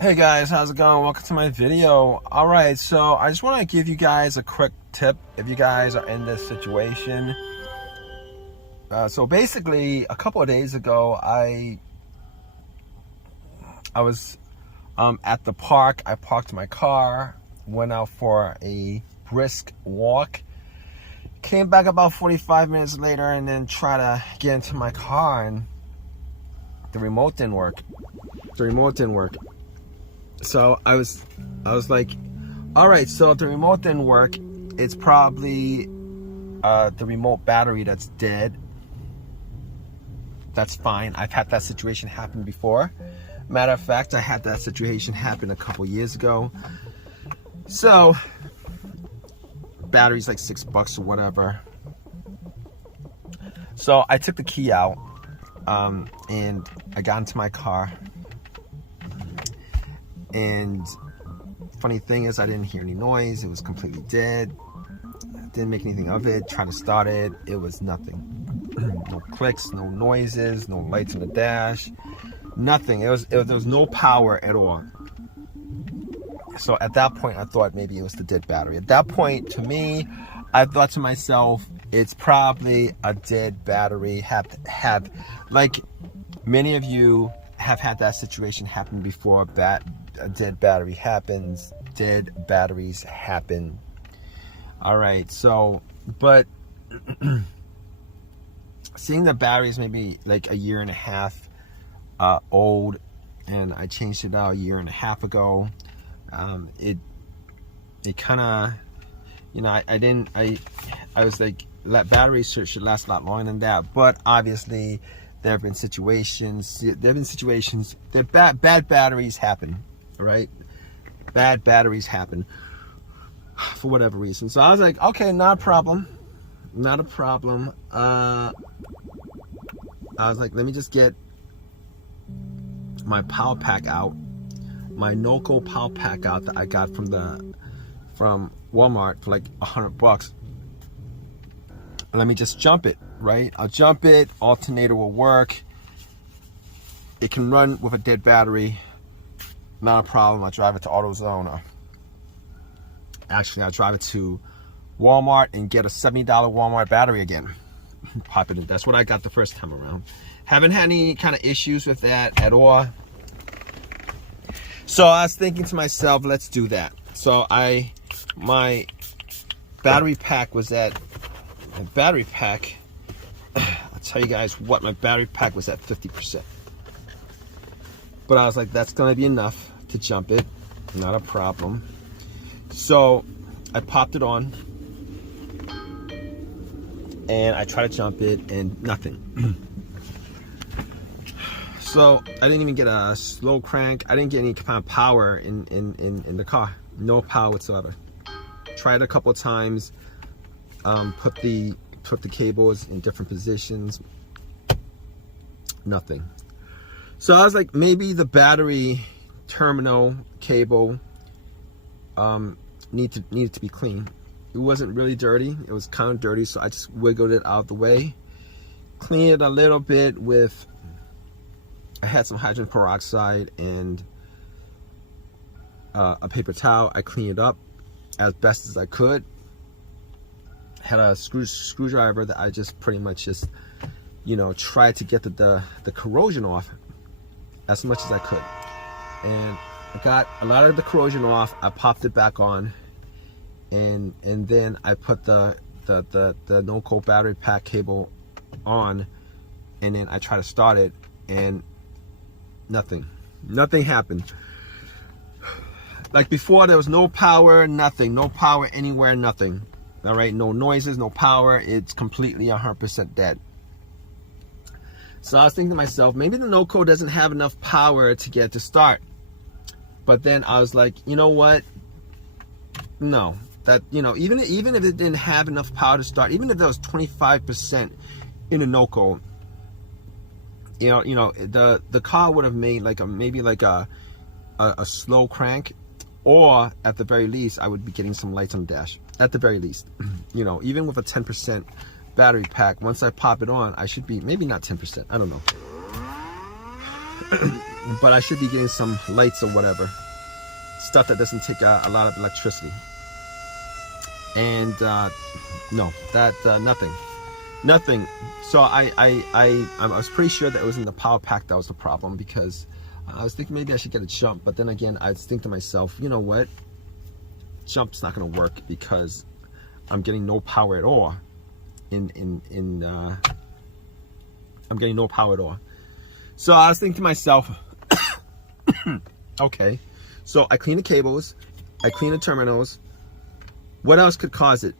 Hey guys, how's it going? Welcome to my video. Alright, so I just want to give you guys a quick tip if you guys are in this situation. So basically, a couple of days ago, I was at the park. I parked my car, went out for a brisk walk, came back about 45 minutes later, and then tried to get into my car, and the remote didn't work. So I was like, all right, so if the remote didn't work, it's probably the remote battery that's dead. That's fine. I've had that situation happen before. Matter of fact, I had that situation happen a couple years ago. So battery's like $6 or whatever. So I took the key out and I got into my car. And funny thing is, I didn't hear any noise. It was completely dead. Didn't make anything of it. Tried to start it. It was nothing. No clicks, no noises, no lights on the dash, nothing. There was no power at all. So at that point, I thought maybe it was the dead battery. At that point, to me, I thought to myself, it's probably a dead battery. Have like many of you have had that situation happen before. A dead battery happens. Dead batteries happen. All right, so, but seeing the batteries maybe like a year and a half old, and I changed it out a year and a half ago. It kind of, you know, I was like, batteries should last a lot longer than that. But obviously, there have been situations. That bad batteries happen. All right, bad batteries happen for whatever reason. So I was like, okay, not a problem. I was like, let me just get my power pack out, my NOCO power pack out that I got from Walmart for like $100. Let me just jump it, right? I'll jump it. Alternator will work. It can run with a dead battery. Not a problem. I'll drive it to AutoZone. Actually, I'll drive it to Walmart and get a $70 Walmart battery again. Pop it in. That's what I got the first time around. Haven't had any kind of issues with that at all. So I was thinking to myself, let's do that. So my battery pack was at, I'll tell you guys what, my battery pack was at 50%. But I was like, that's gonna be enough to jump it, not a problem. So I popped it on and I tried to jump it and nothing. So I didn't even get a slow crank. I didn't get any kind of power in the car. No power whatsoever. Tried a couple of times, put the cables in different positions. Nothing. So I was like, maybe the battery terminal cable needed to be clean. It wasn't really dirty. It was kind of dirty, so I just wiggled it out the way. Cleaned it a little bit with, I had some hydrogen peroxide and a paper towel. I cleaned it up as best as I could. Had a screwdriver that I just pretty much just, you know, tried to get the corrosion off as much as I could. And I got a lot of the corrosion off. I popped it back on, and then I put the NOCO battery pack cable on, and then I tried to start it, and nothing happened. Like before, there was no power, nothing, no power anywhere, nothing. All right, no noises, no power. It's completely 100% dead. So I was thinking to myself, maybe the NOCO doesn't have enough power to get to start. But then I was like, you know what? No, that, you know, even if it didn't have enough power to start, even if there was 25% in a NOCO, you know, the car would have made like maybe a slow crank, or at the very least, I would be getting some lights on the dash. At the very least, you know, even with a 10% battery pack, once I pop it on, I should be, maybe not 10%, I don't know. but I should be getting some lights or whatever, stuff that doesn't take a lot of electricity. And no, that nothing. So I was pretty sure that it was in the power pack that was the problem, because I was thinking maybe I should get a jump, but then again I think to myself, you know what, jump's not going to work because I'm getting no power at all. I'm getting no power at all. So I was thinking to myself, okay, so I clean the cables, I clean the terminals. What else could cause it?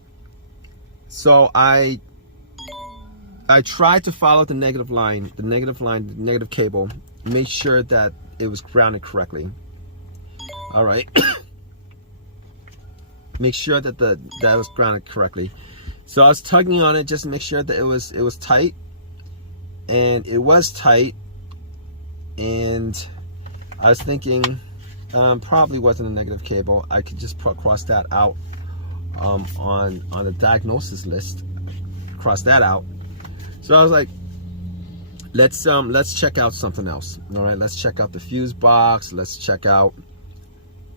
So I tried to follow the negative cable, make sure that it was grounded correctly. All right. Make sure that that was grounded correctly. So I was tugging on it just to make sure that it was tight, and it was tight. And I was thinking, probably wasn't a negative cable. I could just cross that out on the diagnosis list. Cross that out. So I was like, let's check out something else. All right, let's check out the fuse box. Let's check out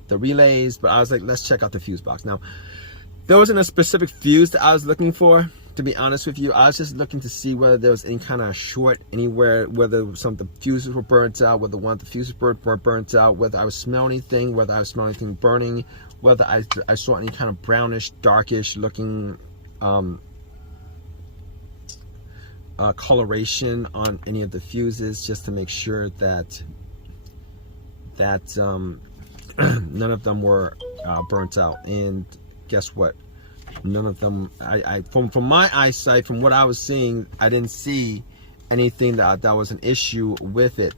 the relays. But I was like, let's check out the fuse box. Now, there wasn't a specific fuse that I was looking for, to be honest with you. I was just looking to see whether there was any kind of short anywhere, whether some of the fuses were burnt out, whether one of the fuses were burnt out, whether I was smelling anything, whether I was smelling anything burning, whether I saw any kind of brownish, darkish looking coloration on any of the fuses, just to make sure that none of them were burnt out. And guess what? None of them. From my eyesight, from what I was seeing, I didn't see anything that was an issue with it.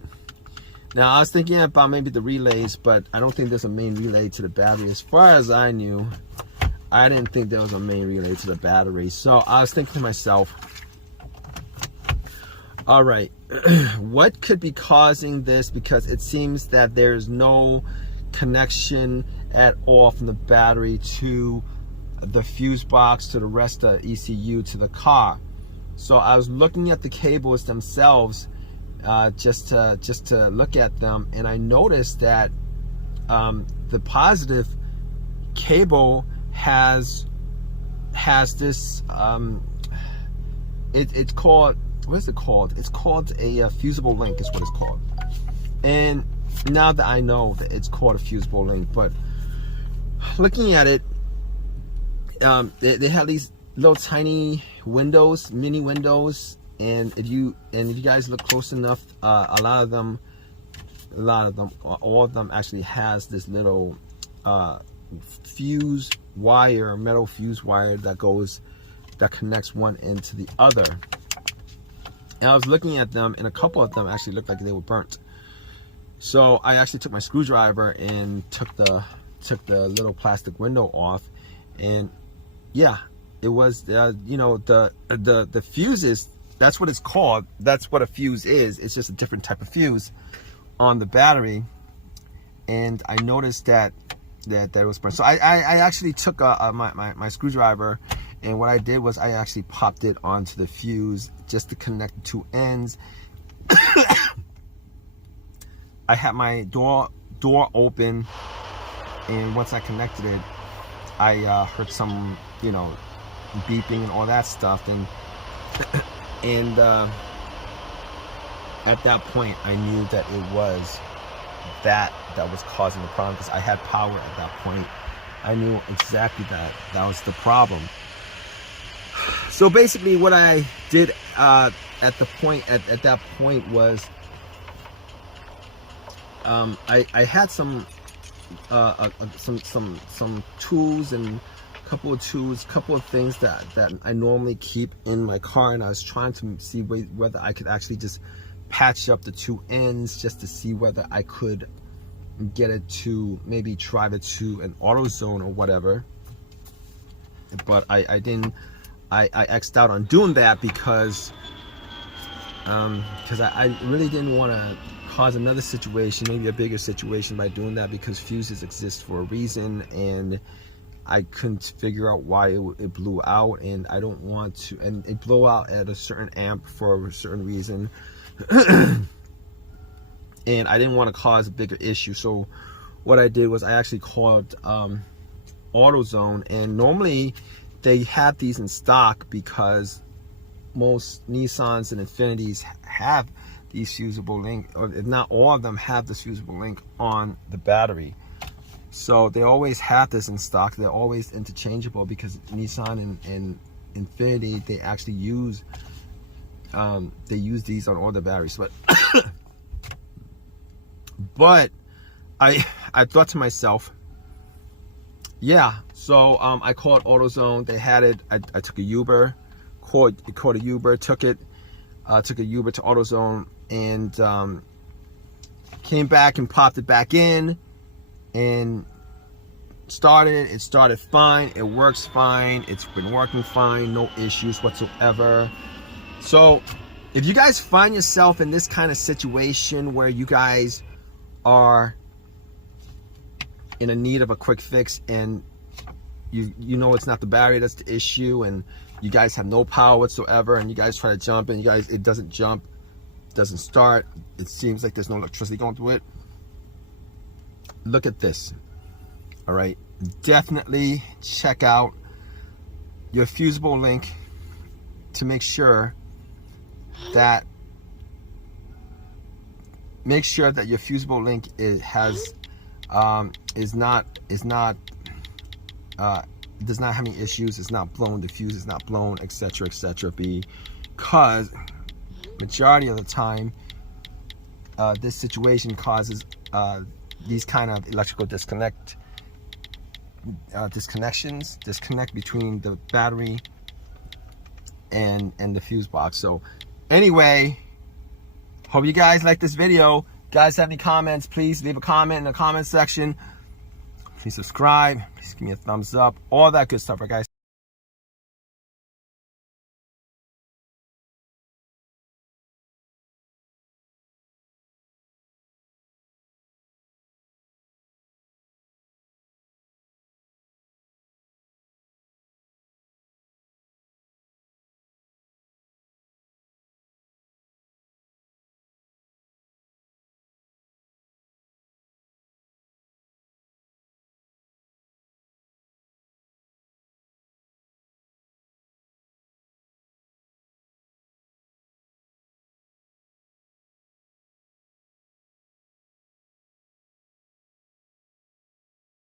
Now I was thinking about maybe the relays, but I don't think there's a main relay to the battery. As far as I knew, I didn't think there was a main relay to the battery. So I was thinking to myself, all right, what could be causing this? Because it seems that there's no connection at all from the battery to the fuse box, to the rest of ECU, to the car. So I was looking at the cables themselves, just to look at them, and I noticed that the positive cable has this it's called, what is it called? It's called a fusible link is what it's called. And now that I know that it's called a fusible link, but looking at it, they have these little tiny windows, mini windows, and if you guys look close enough, all of them actually has this little fuse wire, metal fuse wire that connects one end to the other. And I was looking at them, and a couple of them actually looked like they were burnt. So I actually took my screwdriver and took the little plastic window off, and yeah, it was you know, the fuses, that's what it's called. That's what a fuse is. It's just a different type of fuse on the battery. And I noticed that was burnt. So I actually took my screwdriver, and what I did was I actually popped it onto the fuse just to connect the two ends. I had my door open, and once I connected it, I heard some, you know, beeping and all that stuff, and at that point I knew that it was that was causing the problem, because I had power at that point. I knew exactly that was the problem. So basically what I did at that point was I had some tools, and couple of things that I normally keep in my car, and I was trying to see whether I could actually just patch up the two ends, just to see whether I could get it to maybe drive it to an AutoZone or whatever. But I didn't. I X'd out on doing that because I really didn't want to cause another situation, maybe a bigger situation, by doing that, because fuses exist for a reason, and I couldn't figure out why it blew out, and I don't want to. And it blew out at a certain amp for a certain reason. and I didn't want to cause a bigger issue. So what I did was I actually called AutoZone, and normally they have these in stock because most Nissans and Infinitis have these fusible link, or if not all of them have this fusible link on the battery. So they always have this in stock. They're always interchangeable because Nissan and Infiniti, they actually use these on all the batteries. But I thought to myself, yeah. So I called AutoZone. They had it. I took a Uber, called a Uber, took a Uber to AutoZone, and came back and popped it back in and started. It started fine. It works fine. It's been working fine. No issues whatsoever. So if you guys find yourself in this kind of situation where you guys are in a need of a quick fix, and you know it's not the battery that's the issue, and you guys have no power whatsoever, and you guys try to jump and it doesn't jump, doesn't start, it seems like there's no electricity going through it, look at this. All right, definitely check out your fusible link to make sure that your fusible link does not have any issues. It's not blown, the fuse is not blown, etc., etc. Because majority of the time this situation causes these kind of electrical disconnect between the battery and the fuse box. So anyway, hope you guys like this video. Guys, have any comments, please leave a comment in the comment section. Please subscribe, please give me a thumbs up, all that good stuff, right guys?